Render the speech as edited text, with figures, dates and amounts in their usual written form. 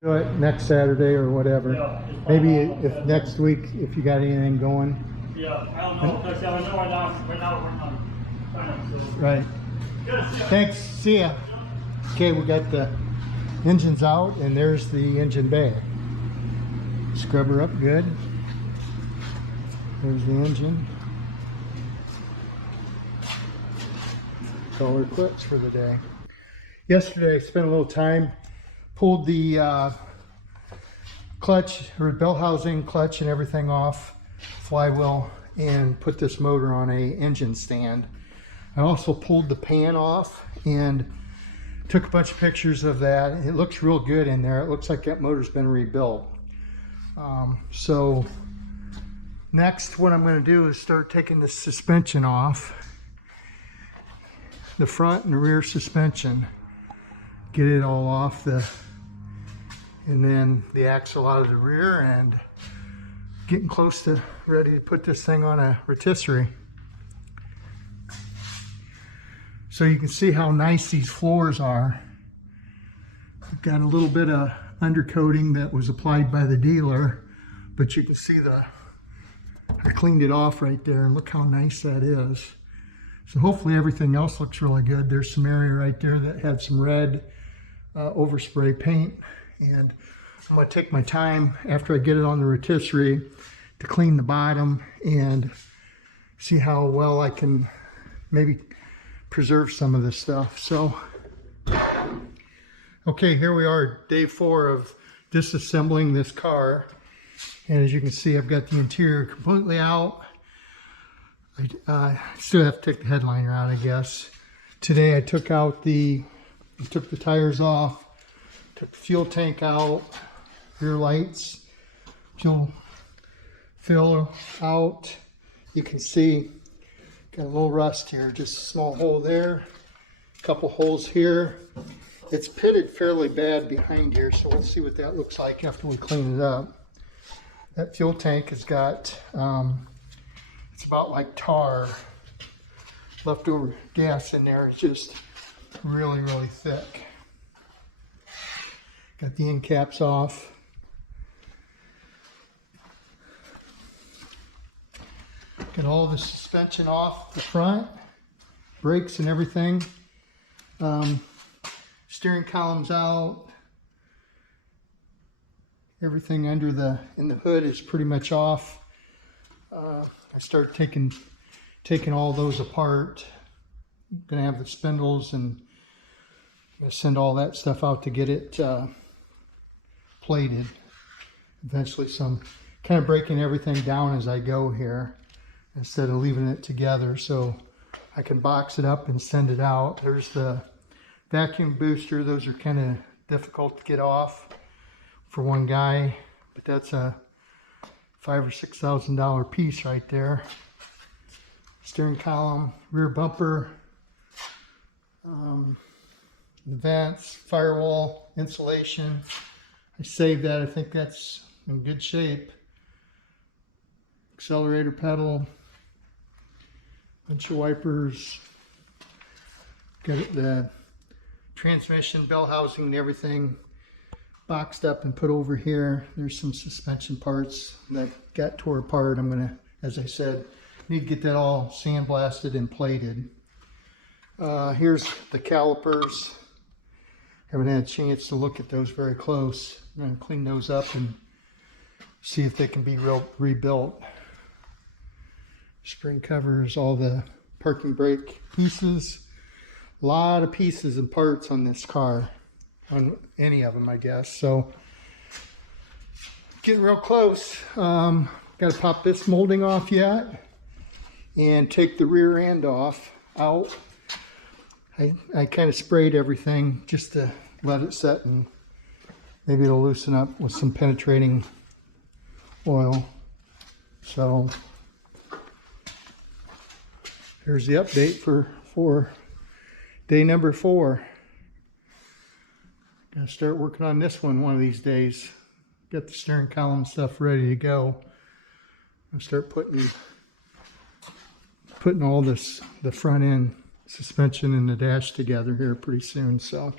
Do it next Saturday or whatever. Yeah, Maybe if next week, if you got anything going. yeah, I don't know. Because I know right now we're on time, so. Right. Good, see ya. Thanks. See ya. Okay, we got the engines out, and there's the engine bay. Scrub her up good. There's the engine. That's all her clips for the day. Yesterday, I spent a little time, pulled the clutch or bell housing, clutch, and everything off flywheel, and put this motor on a engine stand. I also pulled the pan off and took a bunch of pictures of that. It looks real good in there. It looks like that motor's been rebuilt. So next, what I'm going to do is start taking the suspension off, the front and the rear suspension, get it all off and then the axle out of the rear, and getting close to ready to put this thing on a rotisserie. So you can see how nice these floors are. I've got a little bit of undercoating that was applied by the dealer, but you can see I cleaned it off right there, and look how nice that is. So hopefully everything else looks really good. There's some area right there that had some red overspray paint, and I'm going to take my time after I get it on the rotisserie to clean the bottom and see how well I can maybe preserve some of this stuff. So okay, here we are, day 4 of disassembling this car, and as you can see, I've got the interior completely out. I still have to take the headliner out, I guess. Today I took the tires off, took the fuel tank out, rear lights, fuel fill out. You can see got a little rust here, just a small hole there, a couple holes here. It's pitted fairly bad behind here, so we'll see what that looks like after we clean it up. That fuel tank has got, it's about like tar, leftover gas in there. It's just really, really thick. Got the end caps off. Got all the suspension off the front, brakes and everything. Steering column's out. Everything in the hood is pretty much off. I start taking all those apart. I'm gonna have the spindles, and I'm gonna send all that stuff out to get it plated eventually. So I'm kind of breaking everything down as I go here instead of leaving it together, so I can box it up and send it out. There's the vacuum booster. Those are kind of difficult to get off for one guy, but that's a $5,000 or $6,000 piece right there. Steering column, rear bumper, the vents, firewall, insulation. I saved that. I think that's in good shape. Accelerator pedal, bunch of wipers. Got the transmission, bell housing, and everything boxed up and put over here. There's some suspension parts that got tore apart. I'm gonna, as I said, need to get that all sandblasted and plated. Here's the calipers. Haven't had a chance to look at those very close. I'm gonna clean those up and see if they can be rebuilt. Spring covers, all the parking brake pieces. A lot of pieces and parts on this car, on any of them, I guess. So getting real close. Got to pop this molding off yet and take the rear end out. I kind of sprayed everything just to let it set, and maybe it'll loosen up with some penetrating oil. So here's the update for day number 4. Gonna start working on this one of these days. Got the steering column stuff ready to go. I'll start putting all the front end suspension and the dash together here pretty soon. So